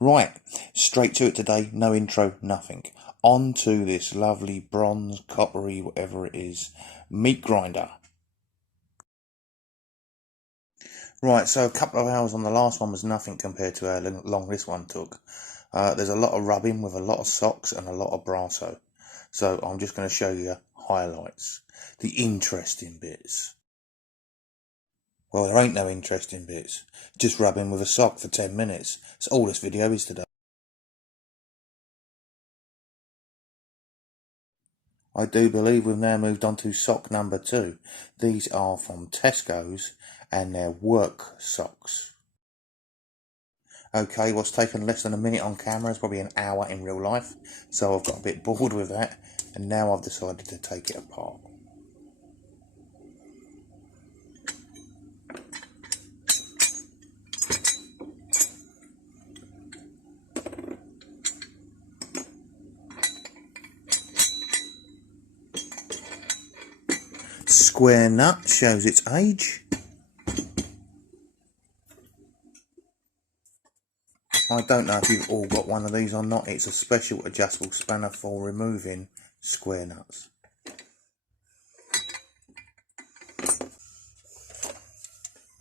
Right, straight to it today, no intro, nothing. On to this lovely bronze, coppery, whatever it is, meat grinder. Right, so a couple of hours on the last one was nothing compared to how long this one took. There's a lot of rubbing with a lot of socks and a lot of brasso. So I'm just going to show you highlights, the interesting bits. Well, there ain't no interesting bits, just rubbing with a sock for 10 minutes. That's all this video is today. I do believe we've now moved on to sock number 2. These are from Tesco's and they're work socks. Okay, what's taken less than a minute on camera is probably an hour in real life, so I've got a bit bored with that and now I've decided to take it apart. Square nut shows its age. I don't know if you've all got one of these or not. It's a special adjustable spanner for removing square nuts.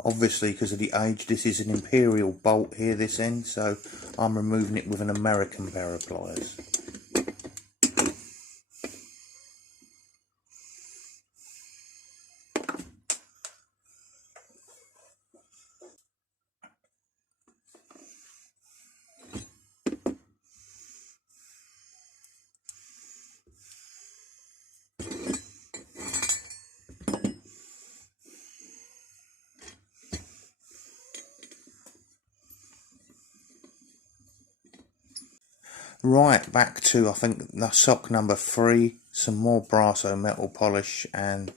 Obviously, because of the age, this is an imperial bolt here this end, so I'm removing it with an American pair of pliers. Right, back to, I think, the sock number 3, some more brasso metal polish, and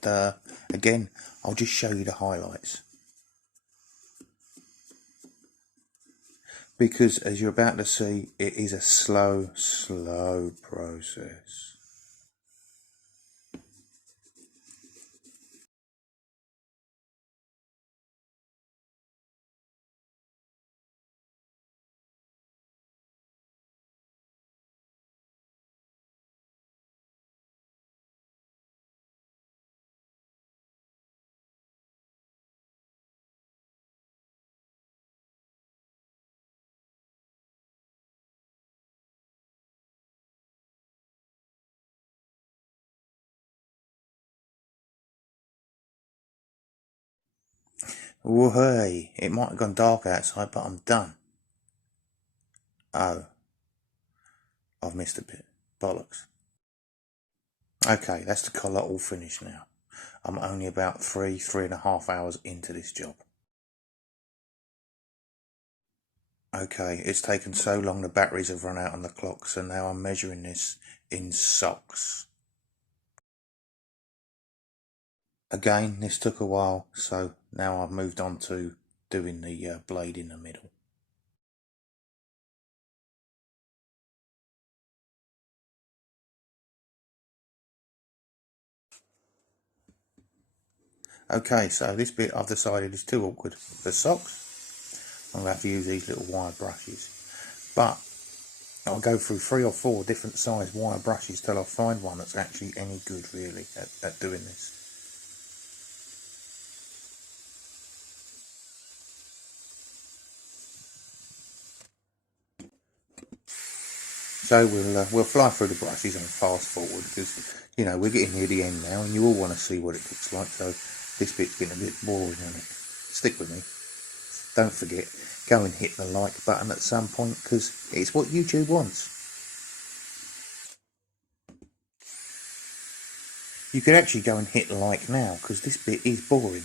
again, I'll just show you the highlights. Because, as you're about to see, it is a slow process. Whoa, hey, it might have gone dark outside, but I'm done. Oh, I've missed a bit. Bollocks. Okay, that's the collar all finished now. I'm only about 3.5 hours into this job. Okay, it's taken so long the batteries have run out on the clock, so now I'm measuring this in socks. Again, this took a while, so now I've moved on to doing the blade in the middle. Okay, so this bit I've decided is too awkward for socks. I'm going to have to use these little wire brushes. But I'll go through 3 or 4 different size wire brushes till I find one that's actually any good really at doing this. So we'll fly through the brushes and fast forward because, you know, we're getting near the end now and you all want to see what it looks like, so this bit's getting a bit boring, isn't it? Stick with me. Don't forget, go and hit the like button at some point because it's what YouTube wants. You could actually go and hit like now because this bit is boring.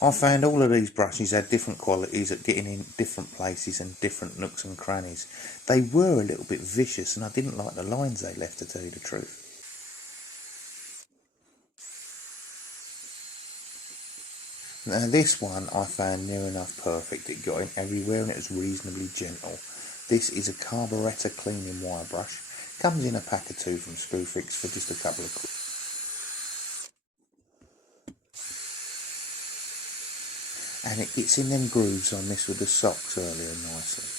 I found all of these brushes had different qualities at getting in different places and different nooks and crannies. They were a little bit vicious and I didn't like the lines they left, to tell you the truth. Now this one I found near enough perfect. It got in everywhere and it was reasonably gentle. This is a carburettor cleaning wire brush. Comes in a pack of 2 from Screwfix for just a couple of quid. And it gets in them grooves on this with the socks earlier nicely.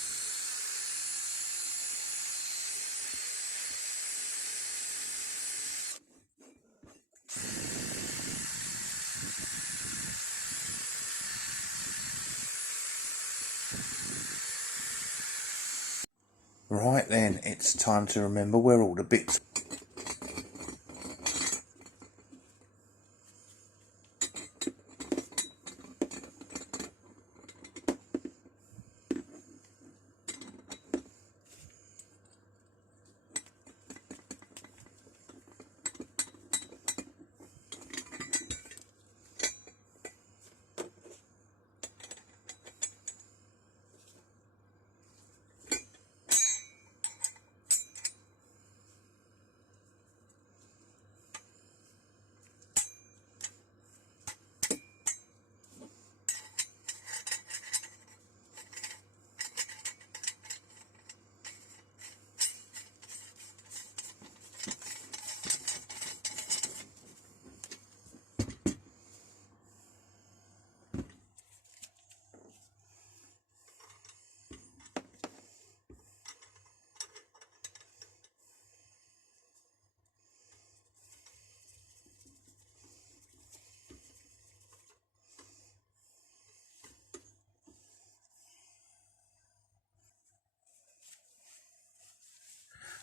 Right then, it's time to remember where all the bits.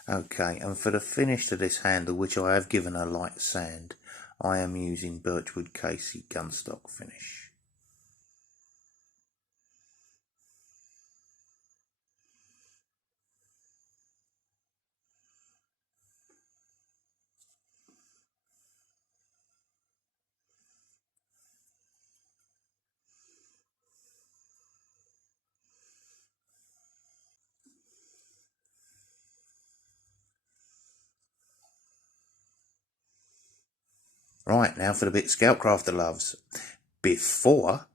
Okay, and for the finish to this handle, which I have given a light sand, I am using Birchwood Creasey gunstock finish. Right, now for the bit Scoutcrafter loves. Before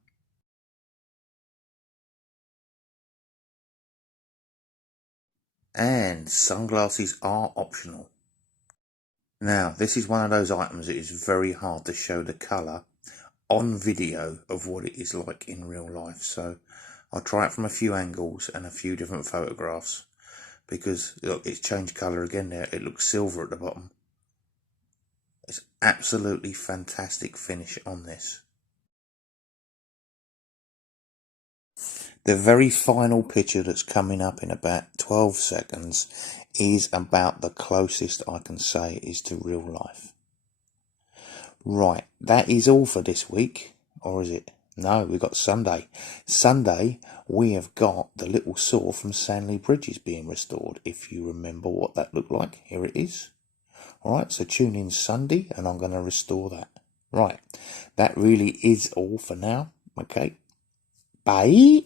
and sunglasses are optional. Now, this is one of those items that is very hard to show the colour on video of what it is like in real life. So I'll try it from a few angles and a few different photographs, because look, it's changed colour again there. It looks silver at the bottom. It's absolutely fantastic finish on this. The very final picture that's coming up in about 12 seconds is about the closest I can say is to real life. Right, that is all for this week. Or is it? No, we've got Sunday. Sunday, we have got the little saw from Sanley Bridges being restored. If you remember what that looked like, here it is. Alright, so tune in Sunday and I'm going to restore that. Right, that really is all for now. Okay, bye.